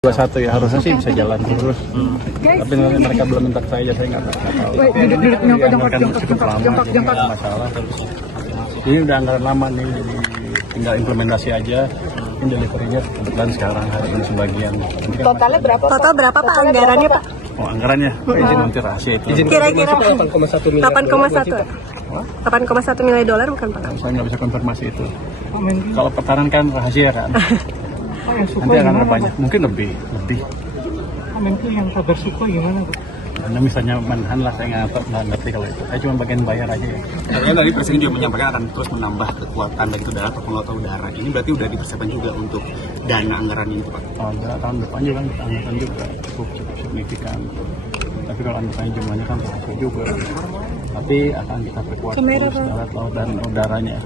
21 ya, harusnya sih bisa jalan terus. Tapi nanti mereka belum minta saya nggak tahu. Jongkok masalah. Ini udah anggaran lama nih, jadi tinggal implementasi aja. Ini delivery-nya kebetulan sekarang hari ini sebagian. Totalnya berapa? Total berapa Pak anggarannya Pak? Oh anggarannya, izin nanti rahasia itu. Kira-kira 8,1 miliar. 8,1 miliar dolar bukan Pak? Saya nggak bisa konfirmasi itu. Kalau pertahanan kan rahasia kan. Nanti akan ada banyak, mungkin lebih. Menko yang kabar Sukhoi gimana Bu? Anda misalnya Menhan lah, saya nggak ngerti kalau itu. Saya cuma bagian bayar aja ya. Katanya tadi Presiden juga menyampaikan akan terus menambah kekuatan baik itu darat ataupun laut udara. Ini berarti udah dipersiapkan juga untuk dana anggaran ini Pak? Oh, enggak, tahun depan juga kan anggaran juga cukup signifikan. Tapi kalau anda tanya jumlahnya kan rahasia juga. Tapi akan kita perkuat terus darat, laut, dan udaranya.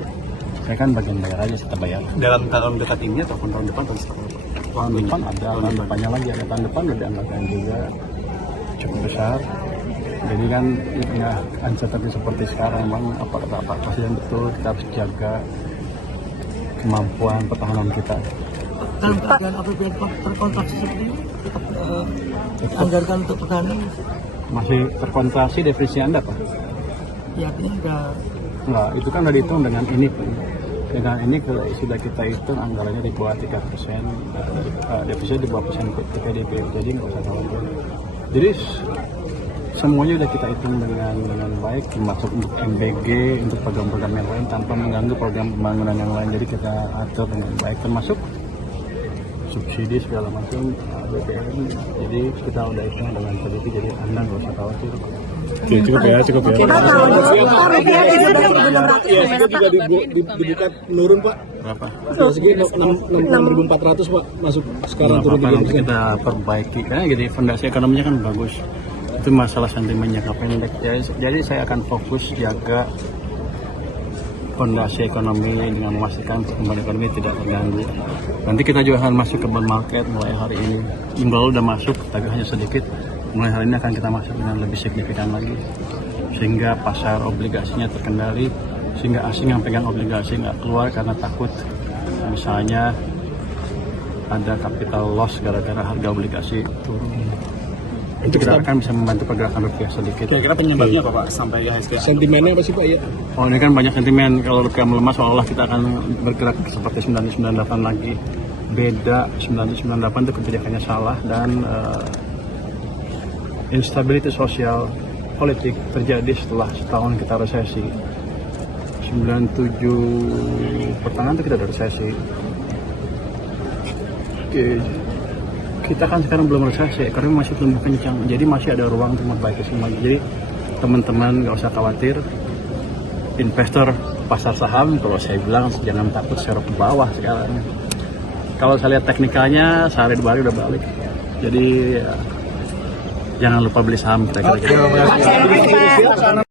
Saya kan bagian bayar aja, kita bayar. Dalam tahun dekat ini ataupun tahun depan atau seperti apa? Tahun depan ada, tahun depannya lagi ada, tahun depan udah anggaran juga cukup besar. Jadi kan di tengah uncertainty seperti sekarang, memang apa kata Pak Presiden betul, kita harus jaga kemampuan pertahanan kita. Dalam keadaan APBN terkontraksi seperti ini, tetap anggarkan untuk pertahanan? Masih terkontraksi definisi Anda Pak? Ya artinya udah... Enggak, itu kan udah dihitung dengan ini Pak. Dengan ini sudah kita hitung anggarannya di bawah 3%, defisit di bawah persen PDB, jadi nggak usah khawatir. Jadi semuanya sudah kita hitung dengan baik, termasuk untuk MBG, untuk program-program yang lain tanpa mengganggu program pembangunan yang lain. Jadi kita atur dengan baik, termasuk subsidi segala macam BBM. Jadi kita udah hitung dengan teliti, jadi Anda nggak usah khawatir. Oke, cukup ya. Pak kalau rupiah 17.600 juga dibuka menurun Pak. Berapa? Segi 6.400 Pak masuk sekarang turun Nanti 3%. kita perbaiki karena jadi fondasi ekonominya kan bagus. Itu masalah sentimen jangka pendek. Jadi saya akan fokus jaga fondasi ekonomi dengan memastikan pertumbuhan ekonomi tidak terganggu. Nanti kita juga akan masuk ke bond market mulai hari ini. Imbal udah masuk tapi hanya sedikit. Mulai hari ini akan kita masuk dengan lebih signifikan lagi, sehingga pasar obligasinya terkendali, sehingga asing yang pegang obligasi nggak keluar karena takut misalnya ada capital loss gara-gara harga obligasi turun. Itu kita akan bisa membantu pergerakan rupiah sedikit. Kira-kira penyebabnya apa Pak sampai IHSG? Sentimennya apa sih Pak ya? Oh ini kan banyak sentimen, kalau rupiah melemah seolah kita akan bergerak seperti 1998 lagi. Beda, 1998 itu kebijakannya salah dan instability sosial politik terjadi setelah setahun kita resesi. 97 pertengahan itu kita ada resesi. Oke. Kita kan sekarang belum resesi karena masih tumbuh kencang, jadi masih ada ruang untuk memperbaiki semua. Jadi teman-teman nggak usah khawatir. Investor pasar saham, kalau saya bilang jangan takut serok ke bawah sekarang. Kalau saya lihat teknikalnya sehari dua hari udah balik. Jadi jangan lupa beli saham kita kira-kira.